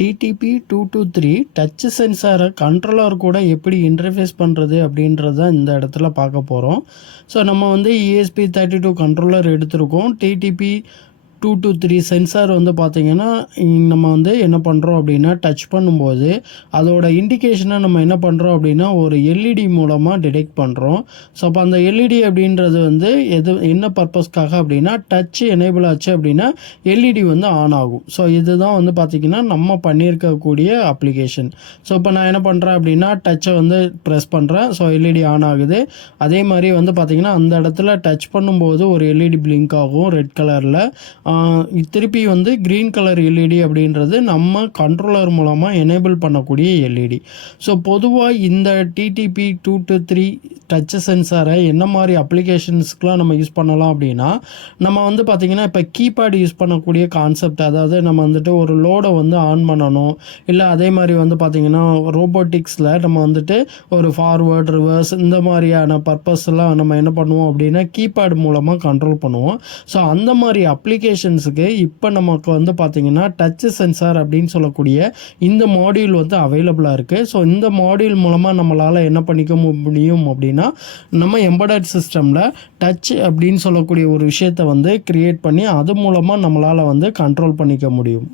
TTP223 touch சென்சாரை controller கூட எப்படி இன்டர்ஃபேஸ் பண்ணுறது அப்படின்றத இந்த இடத்துல பார்க்க போகிறோம். ஸோ நம்ம வந்து ESP32 கண்ட்ரோலர் எடுத்திருக்கோம். TTP223 சென்சார் வந்து பார்த்திங்கன்னா நம்ம வந்து என்ன பண்ணுறோம் அப்படின்னா டச் பண்ணும்போது அதோட இண்டிகேஷனை நம்ம என்ன பண்ணுறோம் அப்படின்னா ஒரு எல்இடி மூலமாக டிடெக்ட் பண்ணுறோம். ஸோ அப்போ அந்த எல்இடி அப்படின்றது வந்து என்ன பர்பஸ்க்காக அப்படின்னா டச் எனேபிள் ஆச்சு அப்படின்னா எல்இடி வந்து ஆன் ஆகும். ஸோ இதுதான் வந்து பார்த்திங்கன்னா நம்ம பண்ணியிருக்கக்கூடிய அப்ளிகேஷன். ஸோ இப்போ நான் என்ன பண்ணுறேன் அப்படின்னா டச்சை வந்து ப்ரெஸ் பண்ணுறேன். ஸோ எல்இடி ஆன் ஆகுது. அதே மாதிரி வந்து பார்த்திங்கன்னா அந்த இடத்துல டச் பண்ணும்போது ஒரு எல்இடி பிளிங்க் ஆகும் ரெட் கலரில். திருப்பி வந்து க்ரீன் கலர் எல்இடி அப்படின்றது நம்ம கண்ட்ரோலர் மூலமாக எனேபிள் பண்ணக்கூடிய எல்இடி. ஸோ பொதுவாக இந்த TTP223 டச் சென்சாரை என்ன மாதிரி அப்ளிகேஷன்ஸ்க்கெலாம் நம்ம யூஸ் பண்ணலாம் அப்படின்னா, நம்ம வந்து பார்த்திங்கன்னா இப்போ கீபேட் யூஸ் பண்ணக்கூடிய கான்செப்ட், அதாவது நம்ம வந்துட்டு ஒரு லோடை வந்து ஆன் பண்ணணும், இல்லை அதே மாதிரி வந்து பார்த்திங்கன்னா ரோபோட்டிக்ஸில் நம்ம வந்துட்டு ஒரு ஃபார்வேர்ட் ரிவர்ஸ் இந்த மாதிரியான பர்பஸ்லாம் நம்ம என்ன பண்ணுவோம் அப்படின்னா கீபேட் மூலமாக கண்ட்ரோல் பண்ணுவோம். ஸோ அந்த மாதிரி அப்ளிகேஷன்ஸுக்கு இப்போ நமக்கு வந்து பார்த்திங்கன்னா டச் சென்சார் அப்படின்னு சொல்லக்கூடிய இந்த மாடியூல் வந்து அவைலபிளாக இருக்குது. ஸோ இந்த மாடியூல் மூலமாக நம்மளால் என்ன பண்ணிக்க முடியும் அப்படின்னா, நம்ம எம்பெடட் சிஸ்டமில் டச் அப்படின்னு சொல்லக்கூடிய ஒரு விஷயத்தை வந்து கிரியேட் பண்ணி அது மூலமாக நம்மளால் வந்து கண்ட்ரோல் பண்ணிக்க முடியும்.